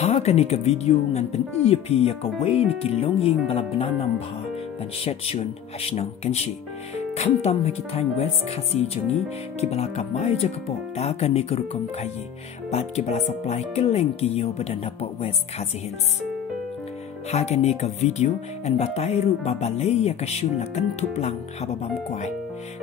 Hagani ka video ngan pen EP ya ka way ni kilong ying bala bananam bha ban shet shun hashnang kenshi. Khamtam ki time west khasi jongi ki bala ka mai ja ka po da ka ni ka rukom khaye bat ki bala supply keleng ki yo badan na po west khasi hills. Hagani ka video and batairu babale ya ka shun la kan thuplang hababam kwai.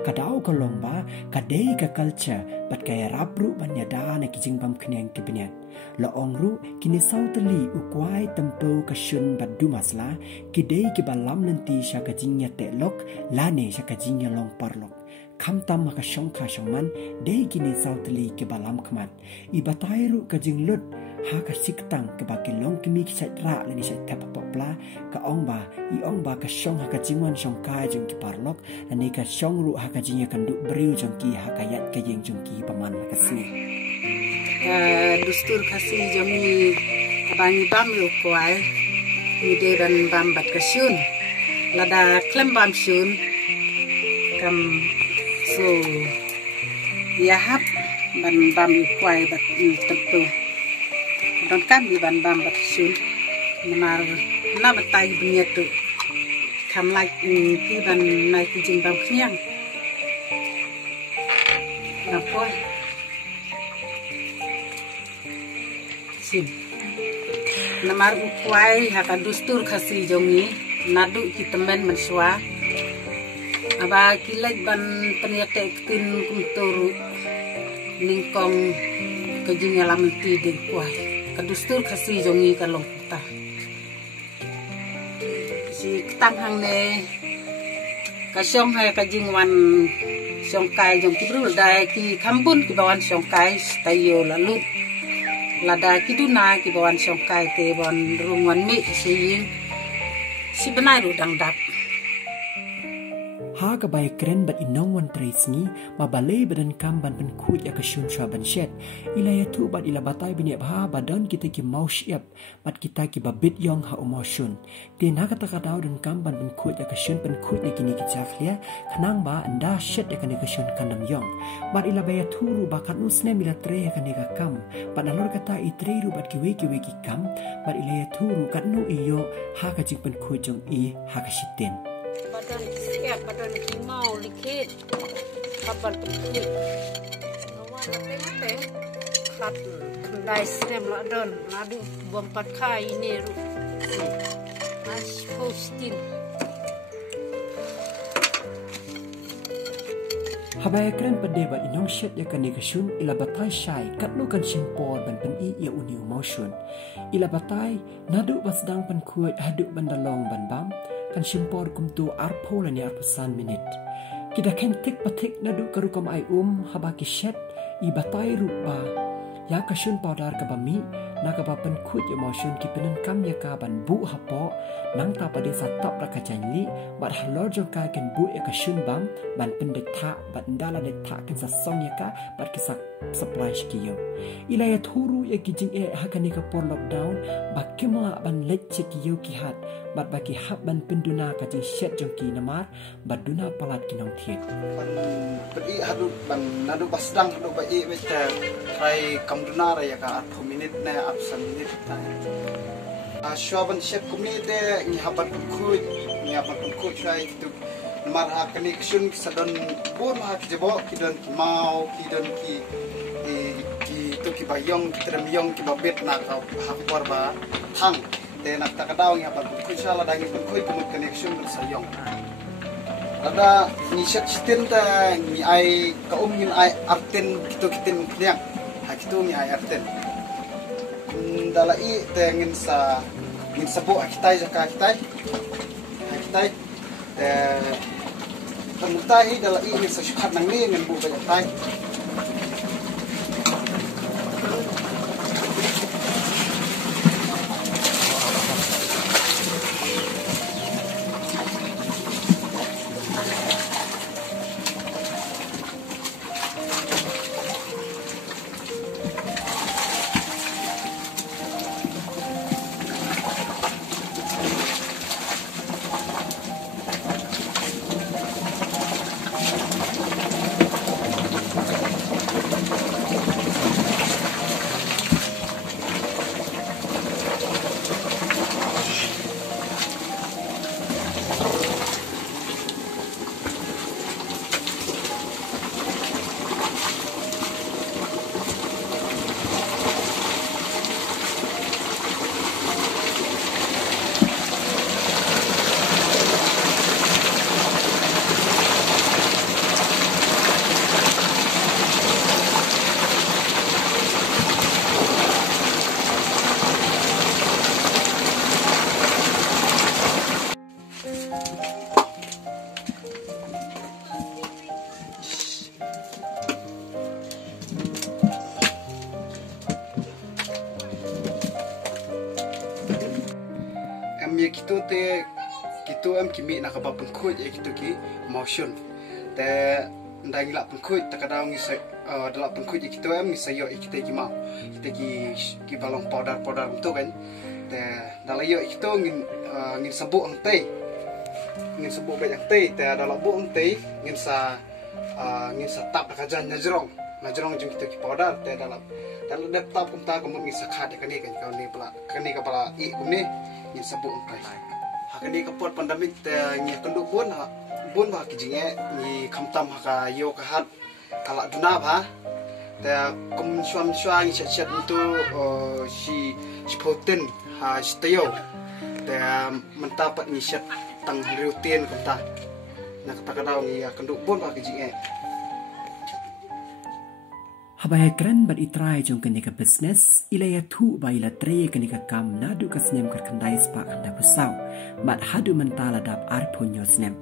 Kadau ka long ba kadei ka culture bat kaya rabru ban ya da na ki jingbam khneng ki binyan. La ongru kini sautali ukwai tempo ka shun bat dumasla kidei ki balam nanti sha ka jingya te lok lane sha ka jingya long parlok. Khamtam ka shong kha shongman dei kini sautali ki balam khmat I batairu ka jinglut ha ka siktang ka ba ki long kimi ki chat ra lani sha tap popla ka ongba I ongba ka shong ha ka jingwan shong kai jong ki parlok lani ka shong ru ha ka jingya kan du briu jong ki ha ka yat ka jing jong ki paman ka sni. Dustur khasi jami abangi bam lu kwai ni de dan bam bat ka shun lada klem bam shun kam so ya hap ban bam lu kwai bat tempo dan kam di ban bam bat shun menar na batai dunia tu kam like ki ban nai ki jing bam khiang apa namar ukwai haka dustur khasi jongi nadu kitemen menswa aba kilek ban peniate tin kumturu ningkong kejing alam ti de kwai ka dustur khasi jongi kalong ta si tang hang ne ka syong hai ka jing wan syong kai jong kibru dai ki khambun ki bawan syong kai tayo lalu lada kiduna ki bawan syong kai te bon rungwan mi si benai ru dang dap ha ka bai kren bat inong wan tresngi ma balei badan kam ban pen khut ya ka shun shwa ban shet ila ya tu bat ila batai bini bha badan kita ki mau siap bat kita ki babit yong ha umo shun te na kata ka daw dan kam ban pen khut ya ka shun pen khut ni kini ki chaflia khanang ba anda shet ya ka ni ka shun kanam yong bat ila ba ya tu ru ba kan usne mila tre ya ka ni ka kam bat alor kata I tre ru bat ki we ki kam bat ila ya tu ru kan no iyo ha ka jing pen khut jong I ha ka shiten badan siap badan kimau likit kabar tukit awan mate khat dai stem la don ladu bom pat khai ne ru as postin habaya kren pade ba inong shet ya kan ka shun ila batai shai katlo kan shin por ban pen I ya uniu motion ila batai nadu basdang pan khuat hadu bandalong ban bam kan shimpor kumtu arpo lani arpasan minit kita ken tik patik nadu karukom ai habaki shet I batai rupa ya ka shun powder ka bami na ka ban khut ya motion ki penen kam ya ka ban bu hapo nang ta pade sa top ra ka chanli bat halor jong ka ken bu ya ka shun bam ban pen de tha bat ndala de tha ken sa song ya ka bat ki sa supply skiyo ila ya thuru ya ki jing hakani ka por lockdown ba kema ban lech kiyo ki hat bat baki hab ban penduna ka jing shet jong ki namar bat duna palat ki nong thiet pedi hadu ban nadu basdang hadu ba I weta try kamduna ra ya ka 8 minit na 8 minit ta shoban shet kumite ni habat ku try tu mar ha connection sadon bon ha ki jabo ki don ki mau ki don ki tu ki bayong ki tremyong ki babet na ha por ba thang te nak ta kadaw nga ba ku sala dangi ku ku connection bersayong ada ni shet stin ta ni ai ka ngin ai arten kito kitin knyang ha kito ni ai arten dalai te ngin sa bo akitai jaka akitai te tamutai dalai ngin sa shukhat nang ni ngin bu ba akitai kito em kimi nak apa pengkut kito ki mau Shun te ndang la pengkut takadang ni dalam pengkut kito em ni sayo kita ki mau kita ki balong powder tu kan te dalam yo kito ngin sabuk ang tei ngin sabuk banyak tei te dalam bu ang tei ngin sa tap kajan najrong jung kita ki powder te dalam laptop kumta kamu ngin sa khat kan ni kan kau ni kepala i kumni ngin sabuk ang tei hakani kapot pandamit te ngi tunduk bun ba kijinge ni khamtam haka yo kahat kala duna ba te kum swam ngi shet tu si poten ha stayo te mentapat ni shet tang rutin kumta nak takadaw ni kanduk bun ba kijinge Habaya keren bat itrai jong kenika business ilaya thu ba ila tre kenika kam nadu kasnem kar kandai spa kanda pusau bat hadu mentala dap arpunyo snem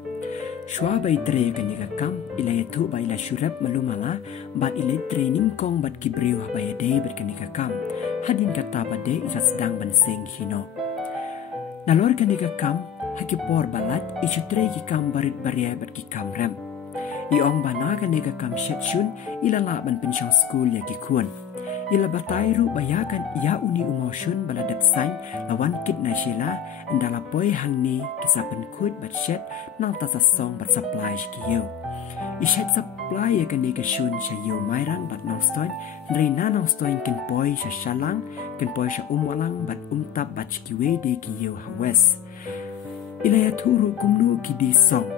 shwa ba tre kenika kam ilaya thu ba ila shurap malumala bat ila training kong bat kibriu habaya de bat kenika kam hadin kata ba de ira sedang banseng hino nalor kenika kam hakipor balat isu tre ki kam barit baria bat ki kam rem Iong banaga nega kam shet Shun ila laban pensiong school ya kikun. Ila batairu bayakan ia uni umau Shun baladat sain lawan kit na shila endala poi hang ni kisah penkut bat shet nang tasa song bat supply kiyo. Ishet supply ya kan nega Shun shayo mairang bat nang stoin reina nang stoin ken poi sha shalang ken poi sha umwalang bat umtap bat kiwe de kiyo hawes. Ila ya turu kumno kidi song.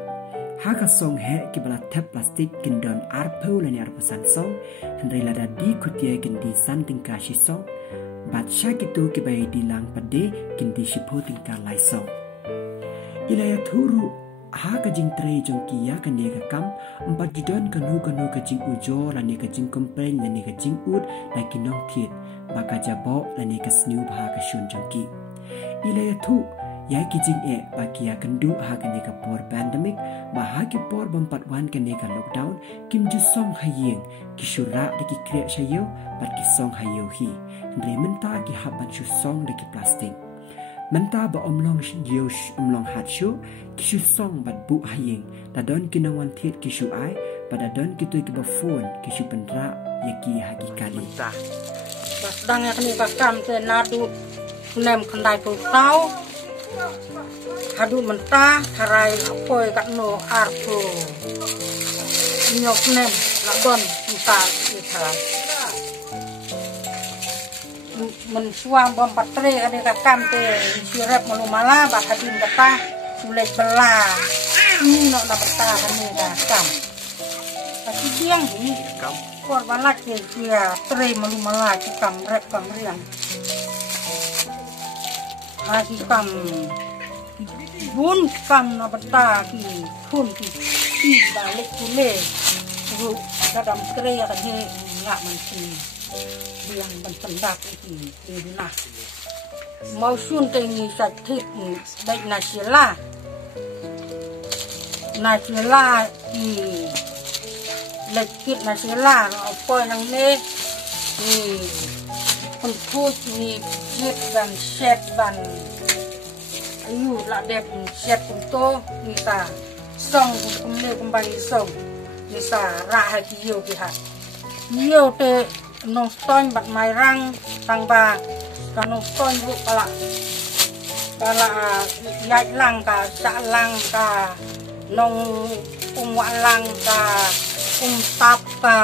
Haka song he kibala tap plastik kindon arpo lani arpusan song hendai lada di kutia kindi santing kashi song bat kito kibai dilang pade kindi shipo tingka lai song ilaya turu haka jing tre jong kia kanega kam empat jidon kanu ka jing ujo lani ka jing komplain lani ka jing ud la kinong kit baka jabo lani ka snu haka Shun jong ki ilaya tu ya kijing bakia kendu ha kaneka por pandemic bahagi por bempat wan kaneka lockdown kim ju song hayeng kisura de ki kre shayo bat ki song hayo hi ndre menta ki haban shu song de ki plastic menta ba omlong yosh omlong hat shu kishu song bat bu hayeng da don kinawan thet kishu ai pada don kitu ki ba phone kishu pendra yaki hagi kali ta basdang ya kaneka kam te nadu nem khandai pu tau hadu mentah harai apoi kat no arpo nyok nem lakon kita mensuang bom patre ade kakam te sirap malumala bak hadin kata sulet bela ni no na beta kami dah kam tapi siang ni korban laki dia tre malumala kam rep kam riang Haki kam bun kam na bata ki kun ki balik kule ru kadam kre kan he ngak man si biang pendak iki nah mau Shun tengi satit baik na sila ki lekit na sila apa yang ne ni untuk ni shet ban ayu la dep shet untuk kita song kumle kembali song bisa ra kiyo kiha kiyo te nong stoin bat mairang tangba kanong stoin bu pala yai lang ka sa lang ka nong umwalang ka tap ka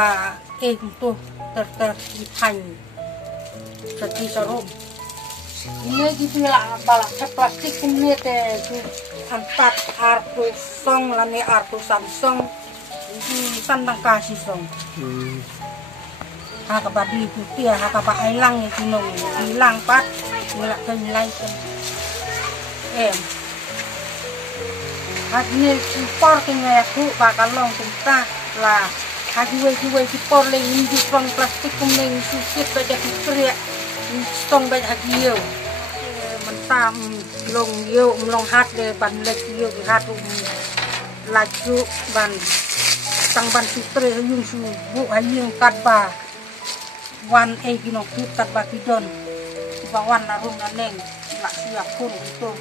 untuk ter ipan jadi serum ini gitu lah balak plastik ini teh antar artu song lani artu samsung di sandang kasih song haka badi putih haka pak ailang itu nong hilang pat ngelak kenilai hati impor kena aku bakal long kita lah hati we impor lagi di front plastik kumeng susit baca pikir stong baik hati yo mentam long hat de ban lek yo hat laju ban sang ban pitre yung su bu hayung katba wan kinok kat ba kidon ba wan narung naneng lak siap pun itu